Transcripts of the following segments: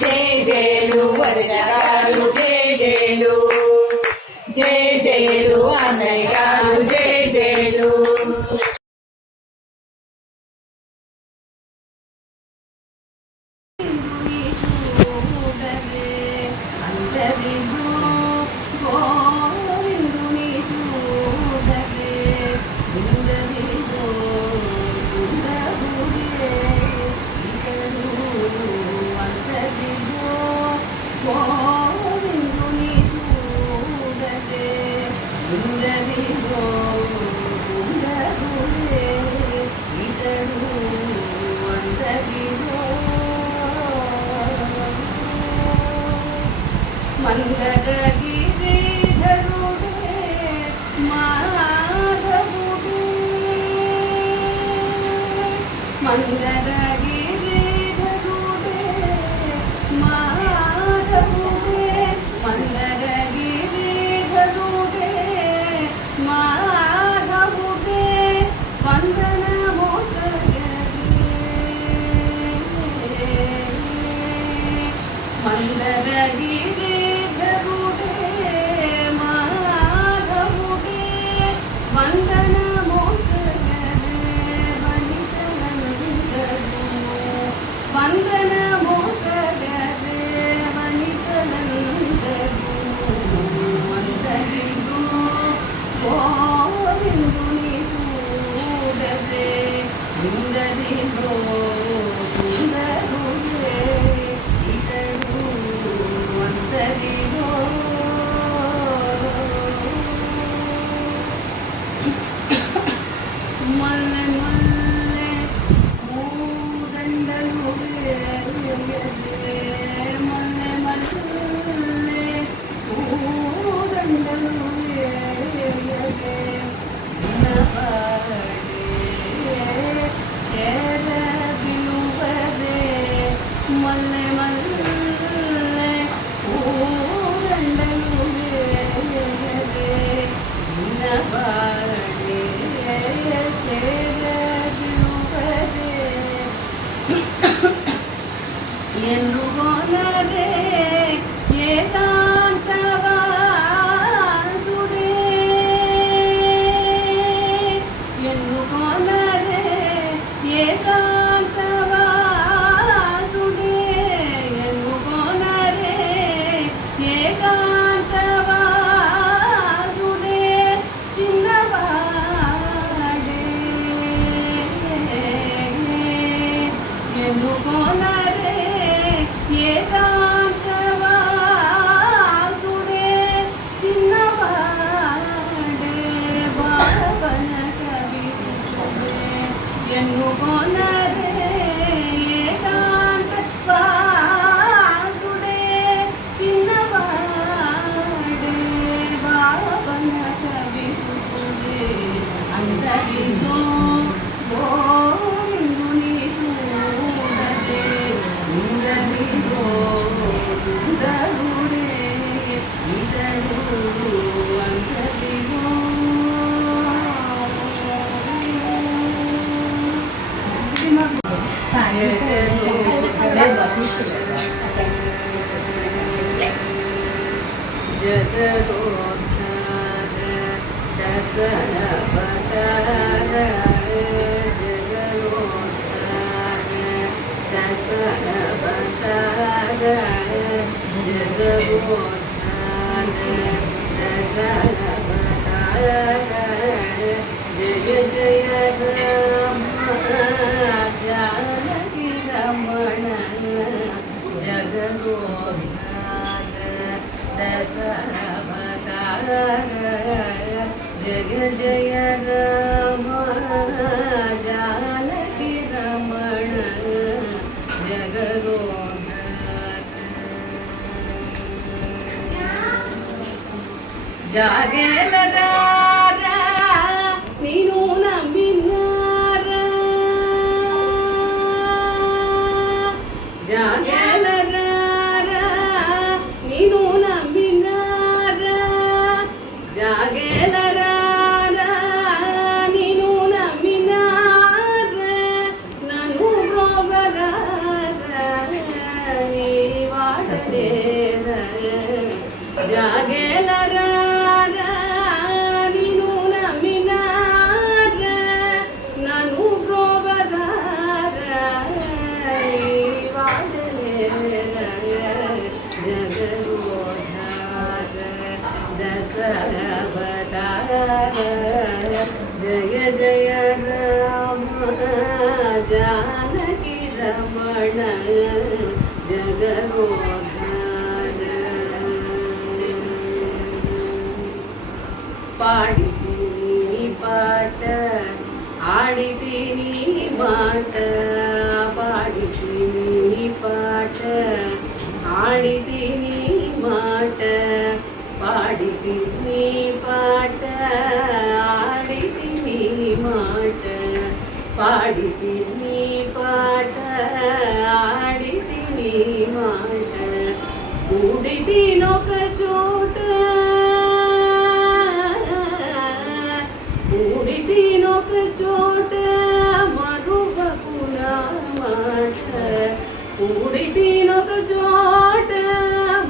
జయ జయలు వదిన గారు జయ జయలు, జయ జయలు అన్నయ్య గారు జయ జయలు. జయ జయ రామ జానకి రమణ జగదోద్ధార దశరవతార జయ జయ రామ జానకి రమణ జగదోద్ధార జాగేలరా ನೀನು ನಂಬಿನಾರ ಜಾಗಲರ ನೀನು ನಂಬಿನಾರ ಜಾಗಲರ ನೀನು ನಂಬಿನಾರ ನಾನು ಬ್ರೋಬರ जय जय राम जानकी रमण जगदोद्धार पाडिತೀನಿ ಪಾಠ ಆಡಿತೀನಿ ಮಾಟ ಪಾಡಿತೀನಿ ಪಾಠ ಆಡಿತೀನಿ ಮಾಟ ಪಾಡಿತೀನಿ ಪಾಠ ಆಡಿತೀನಿ ಮಾಟ ಪಾಡಿತೀನಿ ಪಾಠ ಆಡಿತೀನಿ ಮಾಟ ಕೂಡಿತೀನೊಕ ಚೋಟ ಕೂಡಿತೀನೊಕ ಚೋಟ ಮರುಗ ಪುನಃ ಮಾಟ ಕೂಡಿತೀನೊಕ ಚೋಟ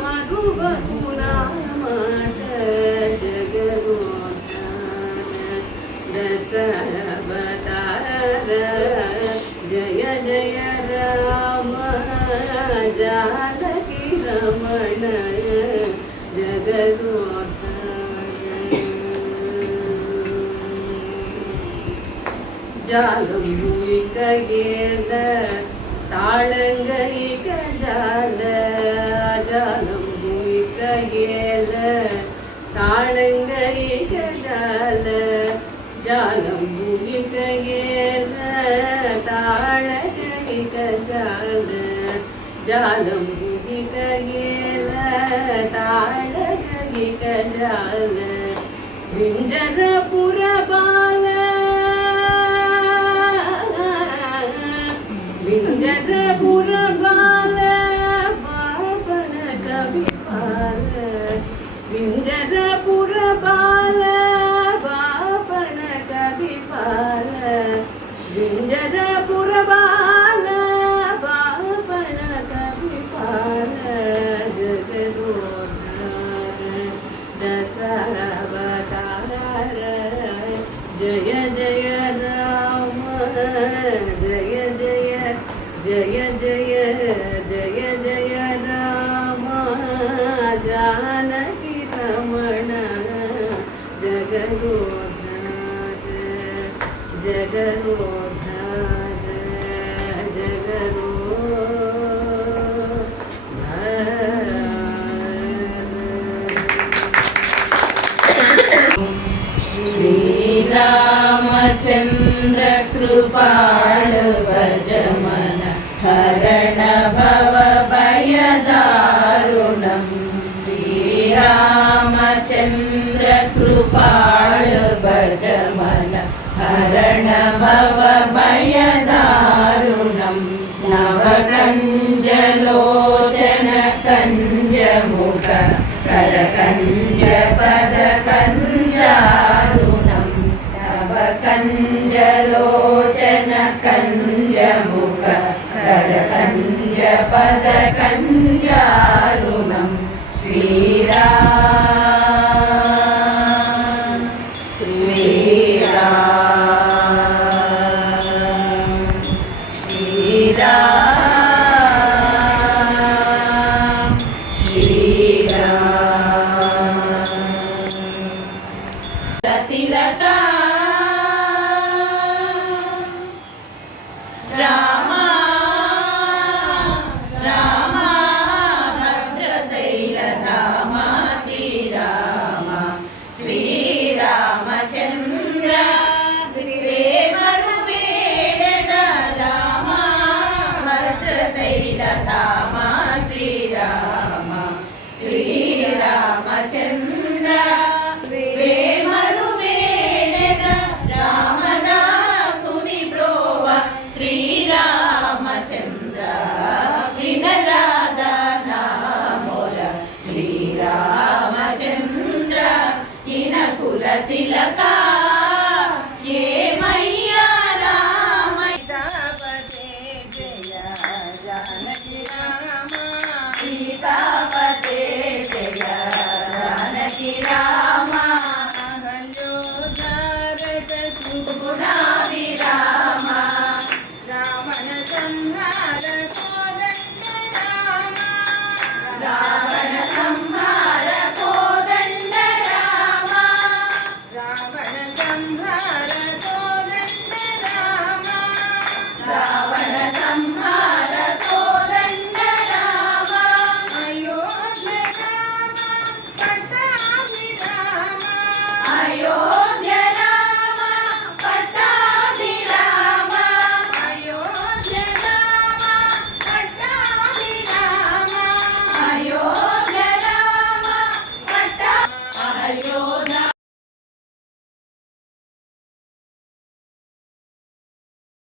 ಮರುಗ ಪುನಃ ಮಾಟ ಜಗದೋದ್ಧಾರ ದಶಾವತಾರ ಜಯ ಜಯ ರಾಮ जानकी रमण जगदोद्धार जालंबुइकगेल ताळंगइक जाल जालंबुइकगेल ताळंगइक जाल जालंबुइकगेल ताळंगइक जाल जालंबुइकगेल ताळंगइक जाल विंजरपुर बाल विंजरपुर बाल बापन कवि पाल विंजरपुर बाल बापन कवि पाल विंजरपुर बाल बापन कवि पाल जगदोद्धार दशावतार जय जय राम जय जय जय जय जय जय राम जानकी रमण जगदोद्धार जगदोद्धार श्रीरामचन्द्र कृपाल भज मन हरण भव भयदारुणं श्रीरामचन्द्र कृपाल भज मन हरण भव भयदारुणं नवकञ्जलोचन कञ्जमुख करकञ्ज पदकञ्जारुणं नवकञ्जलोचन कञ्जमुख करकञ्ज पदकञ्जारुणं श्रीराम श्रीराम श्रीराम श्रीराम तिलका राम राम भद्रशैलधाम श्रीराम श्रीरामचन्द्र प्रेमरुवेणद राम भद्रशैलधाम श्रीराम श्रीरामचन्द्र प्रेमरुवेणद रामदासुनि ब्रोव श्रीरामचन्द्र विनराधनामोर श्रीरामचन्द्र हिनकुल तिलका